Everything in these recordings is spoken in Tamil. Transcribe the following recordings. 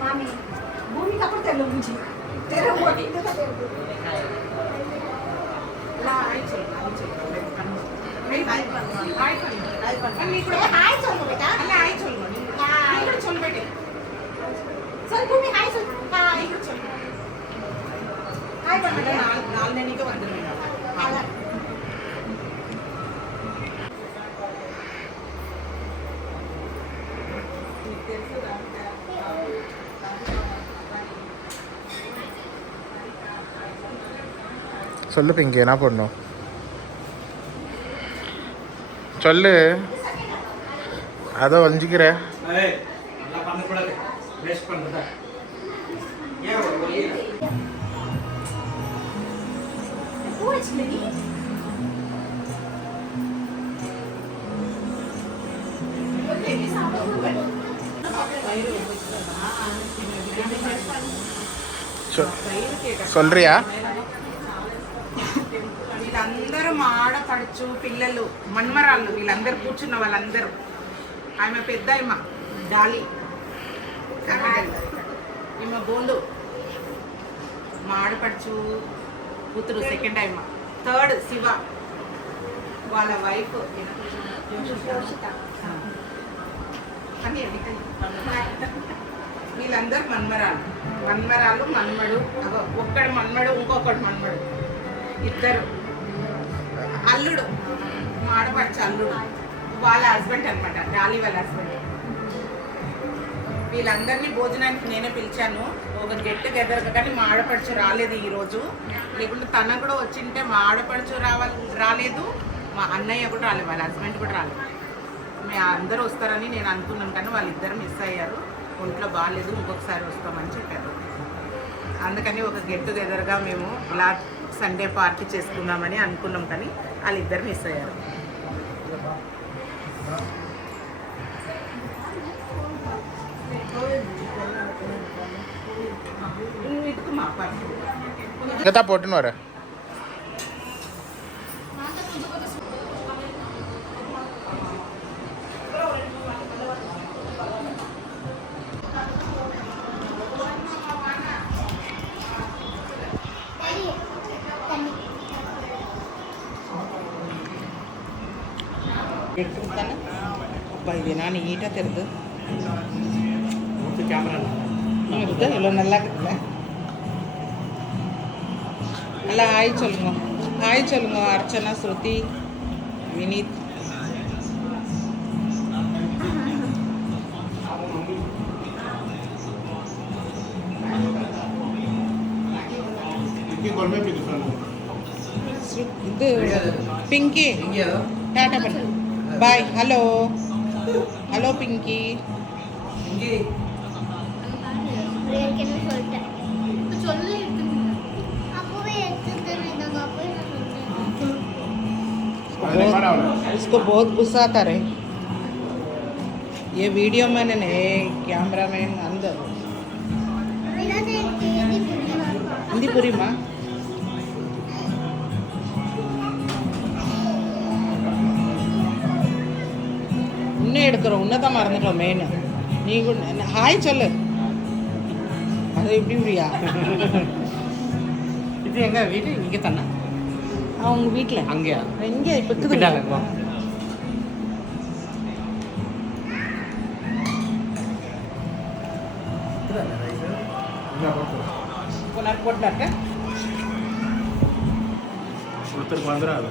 मामी भूमिका पण त्या लोकांची तेरा मोठी சொல்லு பிங்கி, என்ன பண்ணும் சொல்லு. அதை வஞ்சிக்கிற சொல்றியா? వీళ్ళందరూ మా ఆడపడుచు పిల్లలు మన్మరాళ్ళు వీళ్ళందరూ కూర్చున్న వాళ్ళందరూ. ఆమె పెద్ద ఈమె డాలి, ఈమె బోండు మా ఆడపడుచు కూతురు సెకండ్ టైమ్, థర్డ్ శివ వాళ్ళ వైఫ్ అని వీళ్ళందరూ మన్మరాలు. మన్మరాలు మన్మడు, ఒక్కడు మన్మడు ఇంకొకడు మన్మడు, ఇద్దరు. అల్లుడు మా ఆడపడుచు అల్లుడు వాళ్ళ హస్బెండ్ అనమాట, డాలీ వాళ్ళ హస్బెండ్. వీళ్ళందరినీ భోజనానికి నేనే పిలిచాను, ఒక గెట్ టుగెదర్గా. కానీ మా ఆడపడుచు రాలేదు ఈరోజు, లేకుంటే తన కూడా వచ్చింటే మా ఆడపడుచు రాలేదు, మా అన్నయ్య కూడా రాలేదు, వాళ్ళ హస్బెండ్ కూడా రాలేదు. మేము అందరూ వస్తారని నేను అనుకున్నాను, కానీ వాళ్ళిద్దరు మిస్ అయ్యారు, ఒంట్లో బాగాలేదు, ఇంకొకసారి వస్తామని చెప్పారు. అందుకని ఒక గెట్ టుగెదర్గా మేము ఇలా సండే పార్టీ చేసుకుందామని అనుకున్నాం, కానీ వాళ్ళిద్దరు మిస్ అయ్యారు. ఇంకా పోటున్నారా? ಇದು ನಾನು ಈಟ ತೆರೆದು இருக்கு இவ்வளோ நல்லா இருக்குல்ல. நல்லா ஹாய் சொல்லுங்க, ஹாய் சொல்லுங்க. அர்ச்சனா, ஸ்ருதி, வினீத். இது பிங்கி டாட்டா பண்ணு, பாய். Hello hello Pinki. उसको बहुत गुस्सा आता रहे. ये वीडियो मैंने कैमरा मैन अंदर हिंदी पूरी माँ உன்னே எடுக்கிறோம், உன்னதான் மறந்துட்டோம் மெயின். நீ ஹாய் சொல்லு. அது எப்படி புரியா? இது எங்க வீடு இங்கே தானே? அவங்க வீட்டில் அங்கேயா? இங்கே இப்போ போட்டாக்க ஒருத்தருக்கு வந்துடாது.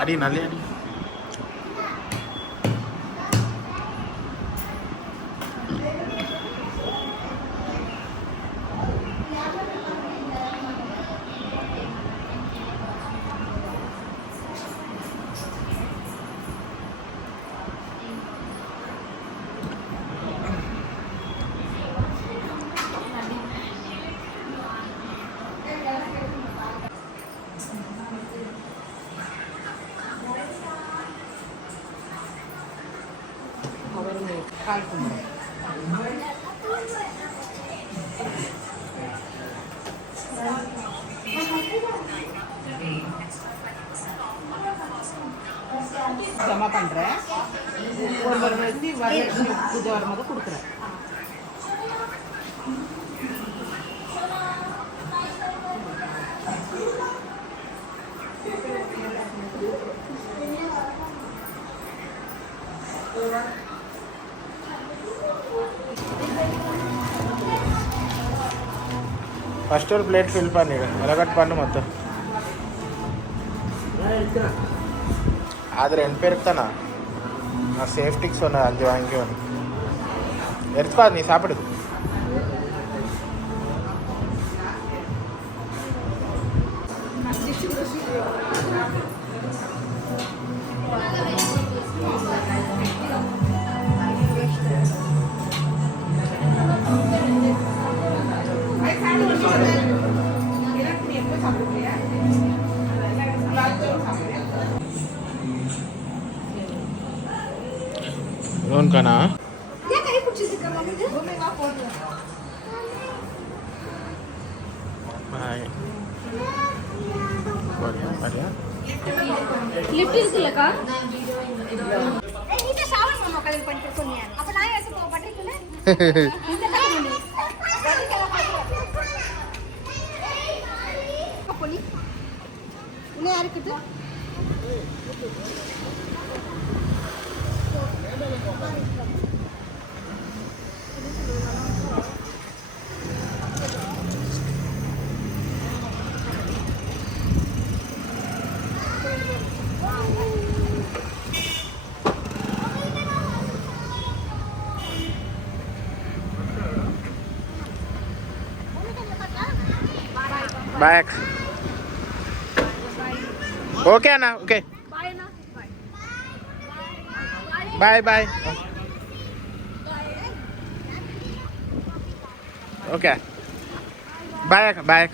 அடி நல்ல அடி. கால் ஜமா பண்ணுறேன். ஒரு வச்சு பூஜை வரும்போது கொடுக்குறேன். ஃபஸ்ட்டு ஒரு பிளேட் ஃபில் பண்ணிடு. அதை கட் பண்ணு மொத்தம். அது 2 பேருக்கு தானா? நான் சேஃப்டிக்கு சொன்னேன் 5 வாங்கிக்கோன்னு. எடுத்துக்கோ, நீ சாப்பிடுது. उनका ये कहीं पूछ रही थी मम्मी वो मैं वहां पहुंच गया हाय बढ़िया बढ़िया लिफ्ट इसका ఇది షవర్ మమ్మ కదిలి పట్టుకున్నాను అప్పుడు నా వేసి పట్టుకునే ఇంత కట్టుకుని కప్పుని ఇనే యారికిட்டு बाय. ओके ना ओके बाय ना bye bye okay bye bye.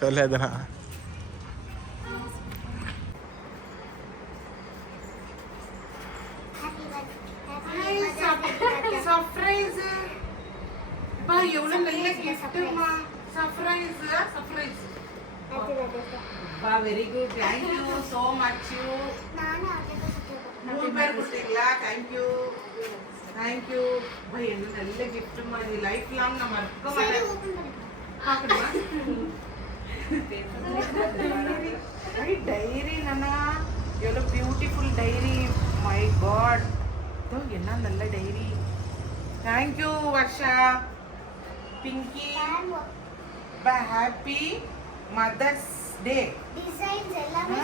चल है ना సర్ప్రైజ్ బా ఎవరు నల్ల గిఫ్ట్ మా సర్ప్రైజ్ సర్ప్రైజ్ బా very good thank you so much మూడు పేరు కుట్టిలా థాంక్యూ బా ఎవరు నల్ల గిఫ్ట్ మా ఇది లైఫ్ లాంగ్ నా మర్కో పాకడమా డైరీ నానా ఎవరో బ్యూటిఫుల్ డైరీ మై గాడ్ என்ன நல்ல diary. Thank you Varsha. Pinky happy mother's day. Designs எல்லாமே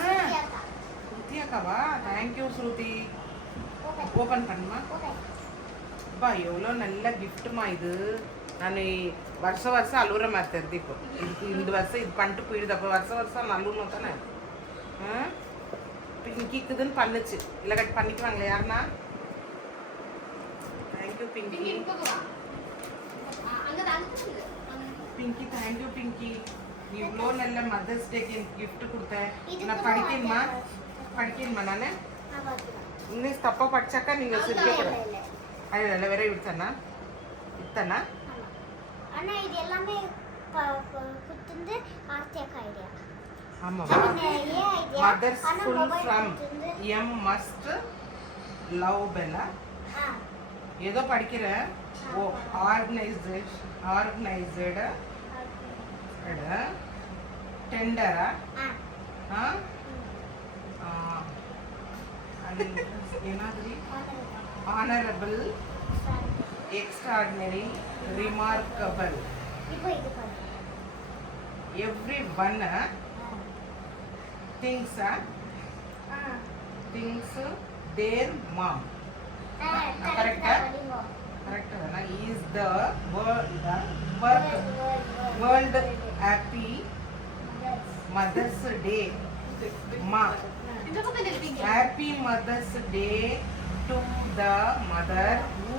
ஸ்ருதி அக்காவா? தேங்க்யூ ஸ்ருதி. ஓபன் பண்ணுமா? பா எவ்வளோ நல்ல கிஃப்ட்டுமா இது. நான் வருஷம் அழுகுற மாதிரி தெரியுது. இப்போ இதுக்கு இந்த வருஷம் இது பண்ணிட்டு போயிடுது. அப்போ வருஷம் அழுகணும் தானே. பிங்கிக்குதுன்னு பண்ணுச்சு. இல்லை கட் பண்ணிக்குவாங்களே யாருன்னா? தேங்க்யூ பிங்கி. பிங்கி தேங்க்யூ பிங்கி. நீ இவ்வளோ நல்ல மதர்ஸ் டேக்கு கிஃப்ட் கொடுத்த. நான் படிக்கணுமா நான் இன்னும் தப்பாக படிச்சாக்கா நீங்கள் சிரிக்கக்கூடாது. அது நல்ல வேற இத்தனா அண்ணா இது எல்லாமே குத்துந்து ஆர்த்தி அக்கா ஐடியா. ஆமாம் mothers full from M must love bella ஏதோ படிக்கிறேன். ஓ ஆர்கனைஸ்டு டெண்டரா என்னது honourable extraordinary remarkable everyone things there mom. கரெக்டா is the world happy mother's day ma. Happy mother's day to the mother who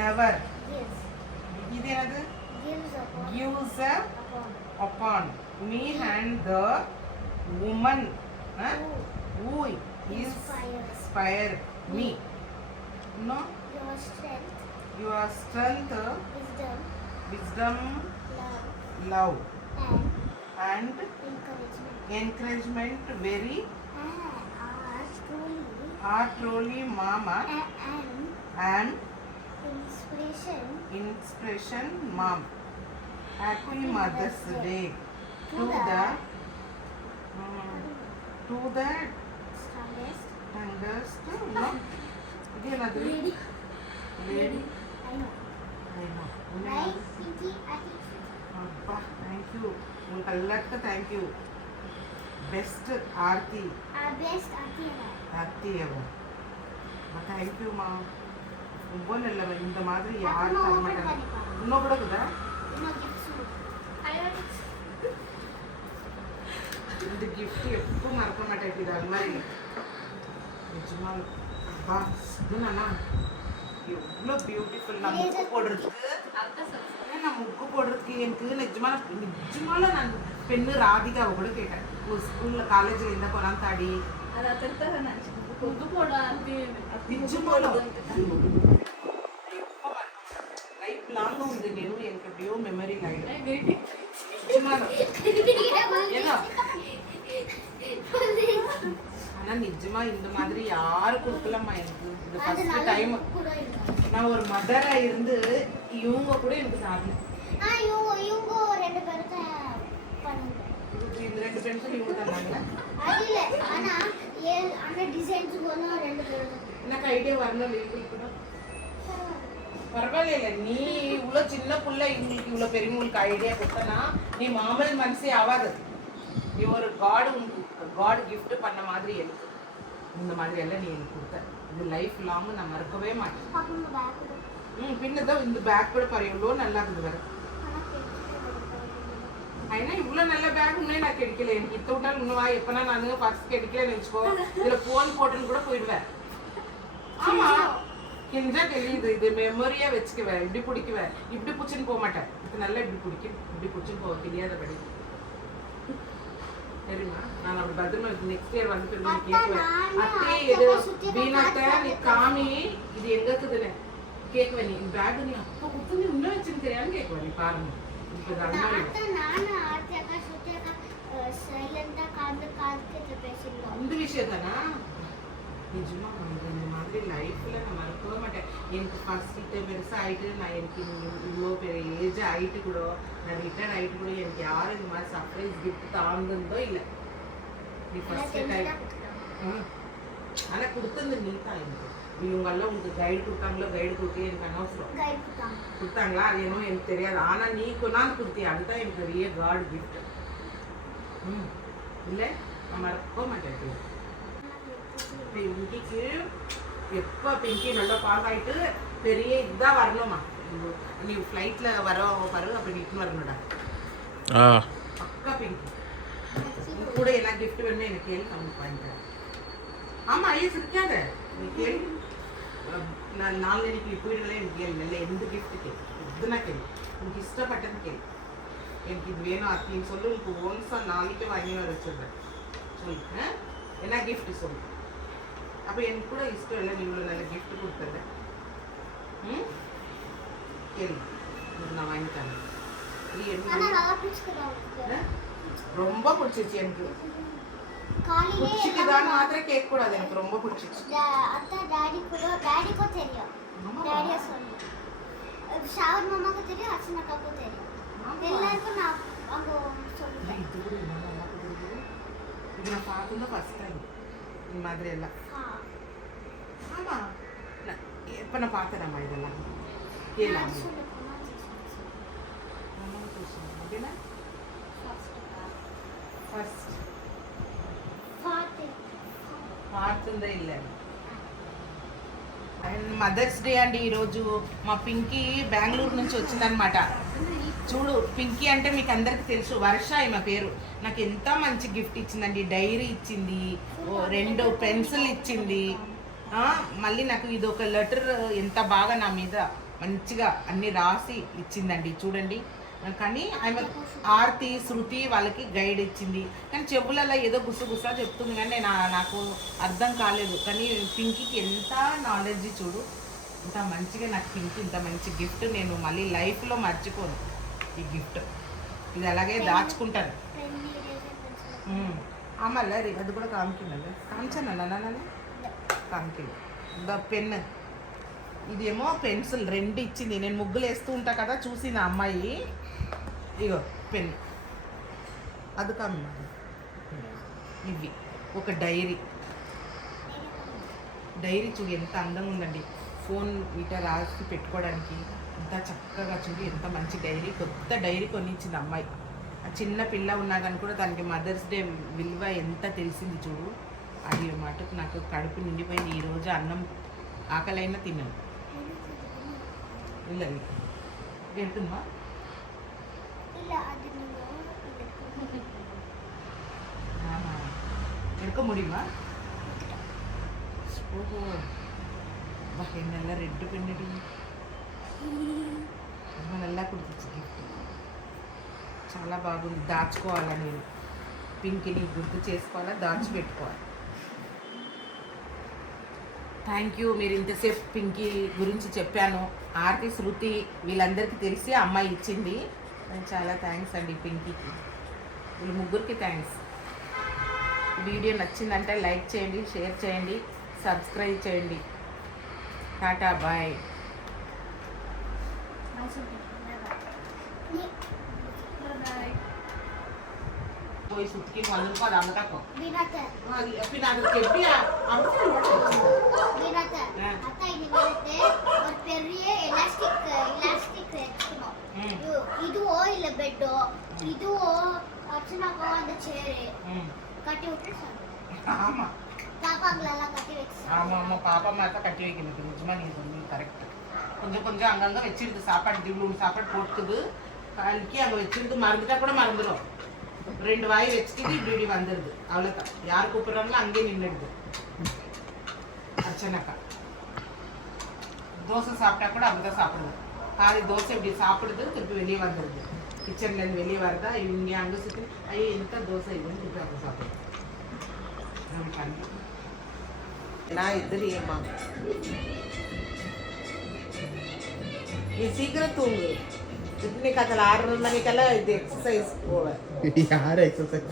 never. இது என்னது? gives upon me and the woman who inspired me. No, your strength, wisdom, love, and encouragement very are truly mama and inspiration mom. Happy Mother's Day to the youngest, no, again another lady. I know. Abba, thank you. Ungalakka thank you. Best Aarti. Aarti evo. Thank you ma. ஒவ்வொன்றில்ல இந்த மாதிரி யார் தர மாட்டாங்க. இன்னும் கூட இருக்குதா? இந்த கிஃப்ட் எப்போ மறக்க மாட்டேன் இது அல்மாரியில். நிஜமா அப்பா இதுனா எவ்வளோ பியூட்டிஃபுல். நான் முக்கு போடுறதுக்கு எனக்கு நிஜமால நான் பெண்ணு ராதிகாவை கூட கேட்டேன். ஒரு ஸ்கூலில் காலேஜில் இருந்தால் கொண்டாந்தாடி నిజమాల లైఫ్ లాంగ్ ఉంది. నేను எனக்கு எப்படியோ மெமரி ஆனா நிஜமா இந்த மாதிரி யாரும் கொடுக்கலம்மா எனக்கு. இது ஃபர்ஸ்ட் டைம் நான் ஒரு மதரா இருந்து இவங்க கூட எனக்கு சாப்பிடல. இந்த ரெண்டு பென்சில் இவங்க தந்தாங்க. எனக்கு ஐடியா வரல. பரவாயில்ல, நீ இவ்வளோ சின்ன புள்ள இவங்களுக்கு இவ்வளோ பெரியவங்களுக்கு ஐடியா கொடுத்தனா நீ மாமல் மனசே ஆகாது. நீ ஒரு காட் கிஃப்ட் பண்ண மாதிரி எனக்கு இந்த மாதிரி எல்லாம் நீ எனக்கு கொடுத்த. இது லைஃப் லாங் நான் மறக்கவே மாட்டேன். பின்னதான் இந்த பேக் கூட பாரு எவ்வளோ நல்லா இருக்குது வேற. అయినా ఇవ్వలో నల్ల బ్యాగ్ ఉన్నాయి నాకు ఎడికలే. எனக்கு இத்த விட்டாலும் இன்னும் எப்பனா நான் பர்ஸ் கிடைக்கலன்னு வச்சுக்கோ, இதில் ஃபோன் போட்டுன்னு கூட போயிடுவேன். ஆமா கிஞ்சா தெரியுது. இது மெமரியா வச்சுக்குவேன். இப்படி பிடிக்குவேன், இப்படி பிடிச்சின்னு போக மாட்டேன். இது நல்லா இப்படி பிடிக்கும், இப்படி பிடிச்சின்னு போக தெரியாதபடி தெரியுமா. நான் அப்படி பத்திரமா நெக்ஸ்ட் இயர் வந்துட்டு கேட்குவேன். அத்தே இது வீணாத்த நீ காமி இது எங்க இருக்குதுன்னு கேட்குவேன். நீ பேக் நீ அப்போ கொடுத்து நீ இன்னும் வச்சுருக்கிறியான்னு கேட்குவேன். நீ பாருங்க இந்த விஷயத்தானா நிஜமா இந்த மாதிரி லைஃப்ல நான் மறக்கவே மாட்டேன். எனக்கு ஃபர்ஸ்ட் பெருசாக ஆகிட்டு நான் எனக்கு இவ்வளோ பெரிய ஏஜ் ஆகிட்டு கூட நான் ரிட்டர்ன் ஆகிட்டு கூட எனக்கு யாரும் இந்த மாதிரி சர்ப்ரைஸ் கிஃப்ட் தாழ்ந்ததோ இல்லை. நீ ஃபர்ஸ்ட் டைம் ஆனால் கொடுத்தது நீ தான். எனக்கு இவங்கெல்லாம் உங்களுக்கு கைடு கொடுத்தாங்களோ கைடு கொடுத்து எனக்கு அனவசரம் கொடுத்தாங்களா அது என்னவோ எனக்கு தெரியாது. ஆனால் நீ கொண்டாந்து கொடுத்தியா அதுதான் எனக்கு பெரிய காட் கிஃப்ட். இல்லை நான் மறக்க மாட்டேன். பிங்கிக்கு எப்போ பிங்கி நல்லா பாஸ் ஆகிட்டு பெரிய இதுதான் வரணுமா. நீ ஃப்ளைட்டில் வர பாரு அப்படி இட்டுன்னு வரணும்டா பக்கா பிங்கி. கூட என்ன கிஃப்ட் வேணும்னு எனக்கு கேள்வி கம்மி பண்ணிட்டேன். ஆமாம் ஐயா இருக்காத நீ கேள்வி. நான் நாளைக்கு நீ போயிடலாம் எனக்கு கேள்வி இல்லை. எந்த கிஃப்ட்டு கேள்வி இதுனா கேள்வி. எனக்கு இஷ்டப்பட்டது கேள்வி. எனக்கு இது வேணும் அப்படின்னு சொல்லி உங்களுக்கு ஒன்ஸா நாளைக்கு வாங்கி வர வச்சிருந்தேன். சொல்லுங்க என்ன கிஃப்ட் சொல்லு. அப்போ எனக்கு கூட இஷ்டம் இல்லை. நீ இவ்வளோ நல்ல கிஃப்ட் கொடுத்தது. கேள்வி நான் வாங்கி தரேன். ரொம்ப பிடிச்சிருச்சு எனக்கு. பிடிச்சிக்குதான் மாத்திரம் கேட்க கூடாது. எனக்கு ரொம்ப பிடிச்சிச்சு. டாடிக்கும் தெரியும். டாடியா சொல்லு. ஷாவர் மாமாக்கு தெரியும், அர்ச்சனாக்காவுக்கும் தெரியும். எல்லாருக்கும் நான் அங்கே சொல்லுவேன். இது கூட என்ன நல்லா தெரியுது. இது நான் பார்த்துதான் ஃபர்ஸ்ட் டைம் இந்த மாதிரி எல்லாம். ஆமாம் எப்போ நான் பார்த்தேன்மா இதெல்லாம் கேட்கலாம். ఫస్ట్ పాడుతుందే ఇల్లు. అండ్ మదర్స్ డే అండి ఈరోజు. మా పింకీ బెంగళూరు నుంచి వచ్చిందనమాట. చూడు పింకీ అంటే మీకు అందరికి తెలుసు, వర్ష ఈమె పేరు. నాకు ఎంత మంచి గిఫ్ట్ ఇచ్చిందండి. డైరీ ఇచ్చింది, 2 పెన్సిల్ ఇచ్చింది. మళ్ళీ నాకు ఇది ఒక లెటర్ ఎంత బాగా నా మీద మంచిగా అన్ని రాసి ఇచ్చిందండి చూడండి. కానీ ఆమె ఆర్తి శృతి వాళ్ళకి గైడ్ ఇచ్చింది. కానీ చెవులలో ఏదో గుసగుసా చెప్తుంది కానీ నాకు అర్థం కాలేదు. కానీ పింకీకి ఎంత నాలెడ్జ్ చూడు, ఇంత మంచిగా నాకు పింకీ ఇంత మంచి గిఫ్ట్ నేను మళ్ళీ లైఫ్లో మర్చిపోను. ఈ గిఫ్ట్ ఇది అలాగే దాచుకుంటాను. మళ్ళీ అది కూడా కామికిందండి, కామిచాను నన్ను కామికి ద పెన్. ఇదేమో పెన్సిల్ 2 ఇచ్చింది. నేను ముగ్గులు వేస్తూ ఉంటా కదా, చూసిన అమ్మాయి ఇగో పెన్ అది కమ్మ. ఇవి ఒక డైరీ చూడు ఎంత అందంగా ఉందండి. ఫోన్ ఇట రాసి పెట్టుకోవడానికి ఎంత చక్కగా చూడు, ఎంత మంచి డైరీ. కొత్త డైరీ కొనిచ్చింది అమ్మాయి. ఆ చిన్న పిల్ల ఉన్నా కానీ కూడా దానికి మదర్స్ డే విలువ ఎంత తెలిసింది చూడు. అది మటుకు నాకు కడుపు నిండిపోయింది. ఈరోజు అన్నం ఆకలైనా తిన్నాను. ಇಲ್ಲ ಹೇಳ್ತೀನಾ எடுக்க முடியுமா? ஓஹோ என்னெல்லாம் ரெட்டு பெண்ணுடி நல்லா கொடுத்துச்சு గిఫ్ట్. చాలా బాగుంది. దాచుకోవాలా నేను పింకీని గుర్తు చేసుకోవాలా, దాచిపెట్టుకోవాలి. Thank you. మీరు ఇంతసేపు పింకీ గురించి చెప్పాను. ఆర్తి శృతి వీళ్ళందరికీ తెలిసి అమ్మాయి ఇచ్చింది. చాలా థ్యాంక్స్ అండి పింకీకి, వీళ్ళు ముగ్గురికి థ్యాంక్స్. వీడియో నచ్చిందంటే లైక్ చేయండి, షేర్ చేయండి, సబ్స్క్రైబ్ చేయండి. టాటా బాయ్. कोई सुटकी मालूम का दाम का को बिनाता फिर आगे केपी हमसे बिनाता आता ఇది వెళ్తే और పెరియ ఎలాస్టిక్ వేసుకున్నాం. ఇది ఓ ಇಲ್ಲ ಬೆಡ್ ಇದು ಅಚ್ಚನಾಗ ಒಂದು ಚೇರ್ ಕಟ್ಟಿ விட்டுறாங்க. ஆமா பாப்பாங்களெல்லாம் கட்டி வச்சு. ஆமா பாப்பா மாத்த கட்டி வைக்கணும். நிஜமா நீ சொல்லி கரெக்ட். கொஞ்சம் அங்கங்க வச்சிருந்து சாப்பாடு திவ்ளூன் சாப்பாடு போட்டுது காலிக்கு அங்க வச்சிருந்து மறந்துட்டா கூட மறந்துடும். 2 வாய் வச்சுக்கிட்டு இப்படி வந்துடுது. அவ்வளோதான். யார் கூப்பிட்றாங்களோ அங்கேயே நின்றுடுது. அர்ச்சனாக்கா தோசை சாப்பிட்டா கூட அப்படிதான் சாப்பிடுது. பாதி தோசை இப்படி சாப்பிடுது, திருப்பி வெளியே வந்துடுது. கிச்சன்லேருந்து வெளியே வரதா இவங்க அங்கே சுற்றி ஐயோ ఎంత தோசை இதுன்னு திருப்பி அங்கே சாப்பிடுது. நான் இதில் ஏமா நீ சீக்கிரம் தூங்கு. இன்னைக்கு அதில் 6:30 மணிக்கெல்லாம் இது எக்ஸசைஸ் போவேன். யார் எக்ஸசைஸ்?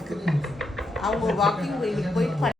அவங்க வாக்கிங் போயிட்டு